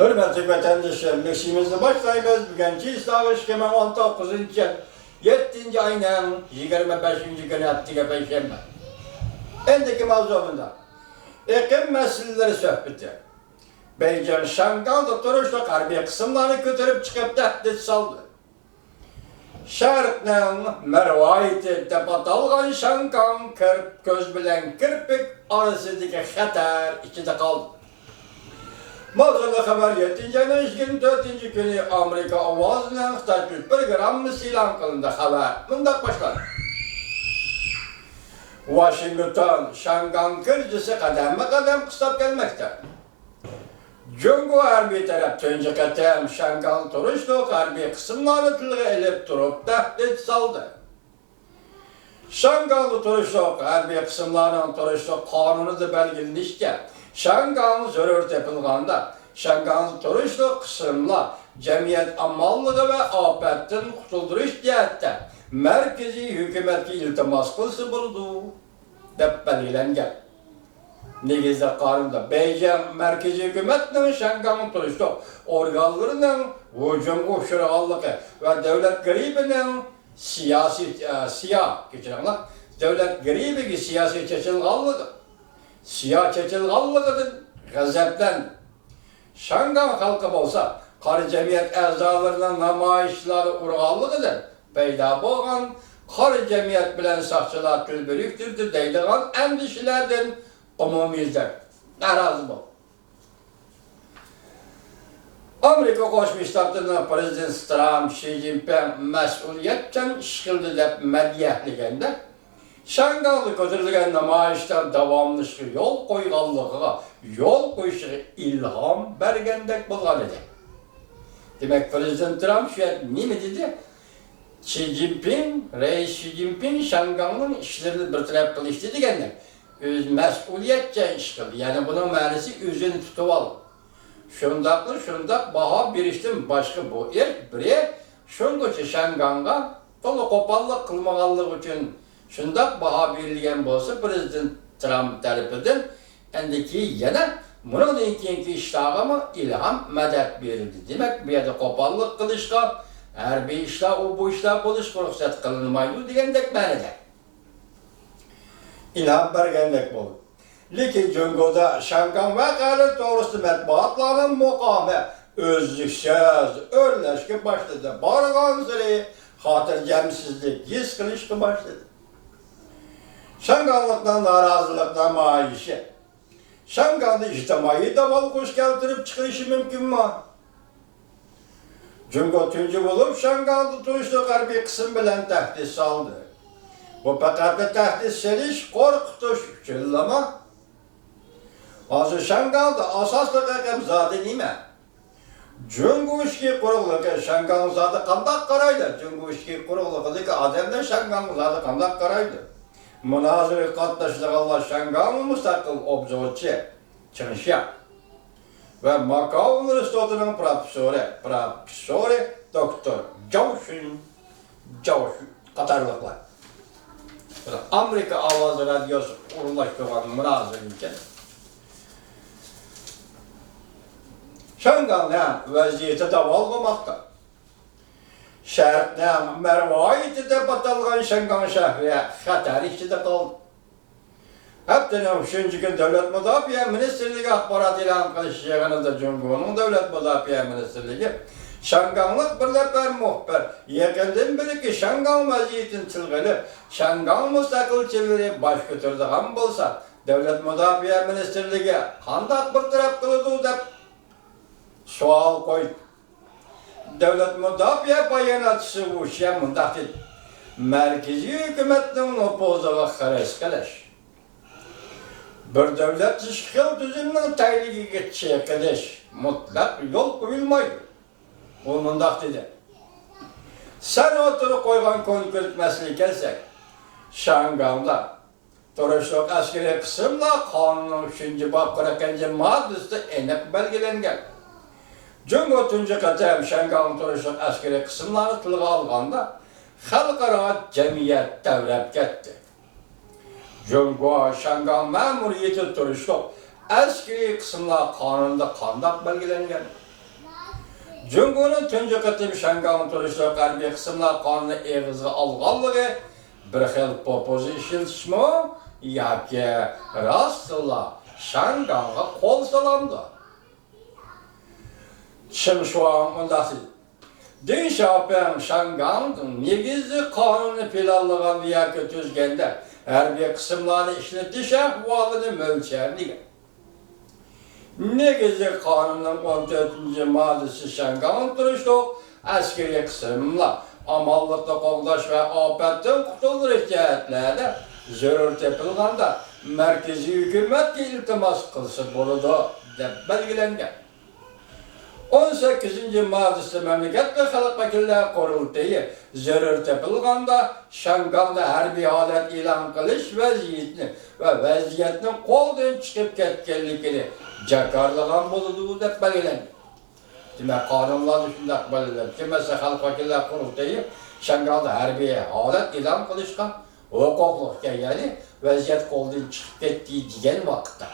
Hürmetli vatandaşlar, meşimizi başlayımız. Bugünkü İslam'ı kemen 19. 7. ayının 25. günü attığı Perşembe. Endeki mavzumunda iklim meseleleri sohbeti. Beycan Şangal duruşla harbiye kısımlarını götürüp çıkıp tehdit saldı. Şarkının mervayeti depatalgan Şangan göz bilen kirpik arasındaki hatar içinde kaldı. Mavzada haber 7. ayının 24. günü Amerika avazının statüs programı ilan kılındı haber. Bundan başlar. Washington, Şangan kırıcısı kadem kısap gelmekte. Cungo harbi taraf tönce katem Şangan turuşlu harbi kısımları tılgı elip durup tehdit saldı. Şanganlı turuşlu harbi kısımlarının turuşlu kanunu da belgelenişken Şanganlı zörür tepilganda Şanganlı turuşlu kısımla cemiyet amallığı ve afetten kurtulduruş cihette merkezi hükümetki iltimas kılsı buldu. Dep belgelengen. Negizde karında Beycan merkezi hükümetinin Şanganlı turuşlu organlarının hücum uçurağlığı ve devlet gribinin devlet gribi siyasi çeçilgallığı siyah çeçilgallığıdır gazepten Şangan halkı olsa karı cemiyet azalarının namayişleri urğallığıdır peyda boğan karı cemiyet bilen sakçılar tülbürüktürdür deydiğin endişelerden umumizdir. Narazı bu. Amerika Koşmuş Ştatları'nın Prezident Trump, Xi Jinping mesuliyetten işkildi de medyahligende Şanganlı götürülgen namayişler davamlışı yol koyğallığı, yol koyuşu ilham bergendek bulgan edi. Demek Prezident Trump ne dedi? Xi Jinping, Reis Xi Jinping Şanganlı'nın işlerini bir taraf kılıştı degendek. Mesuliyetçe işkildi. Yani bunun manası üzerine tutuvalı. Şundak baha bir işten başka bu bire şungoçu Şangan'a dolu kopallık kılmagallık için şundak baha verilgen bolsa Prezident Trump tarafından endeki yana bunun keyinki iştağa mı ilham medet verildi. Demek bir yerde kopallık kılışka her bir iştah bu iştah buluşka ruhsat kılınmaydı degendek manada. İlham bergendek bolu. Lekin Cungo'da Şangan vakaları doğrusu metbuatların mukamı özlüksüz, örleşki başladı. Bargan zırı, hatırcemsizlik, giz kılışkı başladı. Şanganlıktan narazılıktan maişi. Şangan'da içtimai daval kuş keltirip çıkışı mümkün mü? Cungo tüncü bulup Şangan'da turuşlu harbi kısım bilen tehdit saldı. Bu pakatlı tehdit seriş korkutuş çillama. Azı Şangan'da asaslı kakam zaten nime? Cungo işki kuruluğu Şangan zaten kandak karaydı. Cungo işki kuruluğu ademde Şangan zaten kandak karaydı. Münazırı katlaşlık Allah Şangan müstakil obzorçı çıkışa. Ve Macao Üniversitesi'nin profesörü Doktor Zhao Katarlıklar. Amerika Avazı Radyosu uğurlaştıran münazır için Şangan'ın vaziyeti davalmamakta. Şartın mervayeti de batılgan Şangan şehri hatar içinde kaldı. Hepten 3. gün Devlet Müdafiye Ministerliği akbarat ilan kılışacağınızda Cungo'nun Devlet Müdafiye Ministerliği Şanganlık birlikler muhbir yakından biri ki Şangan vaziyetin çılgılı Şangan müstakil çeviri baş götürdüğün bolsa Devlet Müdafiye Ministerliği kandak bir taraf kılıdı da sual koydu. Devlet Müdafiye bayanatçısı bu şey mündafil merkezi hükümetinin opozağı xares kılış. Bir devlet işgal düzeninin tayligi geçeceği kılış mutlak yol koyulmaydı. O mındak dedi. Sen oturup koygan konkret mesele gelsek, Şangan'da turuşluk askeri kısımla kanunun 3. bab 40. maddesi enek belgelengen. Cungo tüncü katem Şangan turuşluk askeri kısımları tılga alganda halkara cemiyet devrep gitti. Cungo Şangan memuriyeti turuşluk askeri kısımlar kanunda kandak belgelengen. Cumhur'un tunji qitim Şangan turishliq harbiy qismlar qonuni eg'izga olganligi bir xil popozi ishlatishmi yoki rostla Şangan'a qo'l solamdi. Shimshuang undaqsi. Dün Xiaoping Şangan'ın negizli qonuni planlagan yoki tuzganda harbiy qismlarni ishlatish ahvolini mo'ljallagan. Negizli qonunun 14-maddesi Şangan turishliq askeri qismlar amallıqda qo'llash va ofatdan qutulish jihatlarida zarur topilganda markaziy hukumatga iltimos qilsa bo'ladi deb belgilangan. 18-maddesi Mamlakat va Xalq vakillar qurultayi zarur topilganda Şangan'da harbiy holat e'lon qilish vaziyatni qo'ldan chiqib ketganligini jakarlagan bo'ladi deb belgilangan. Demak, qonunlar shunday belgilangan. Kimsa Xalq vakillar qurultayi Şangan'da harbiy holat e'lon qilishga huquqliga, ya'ni vaziyat qo'ldan chiqib ketdi degan vaqtda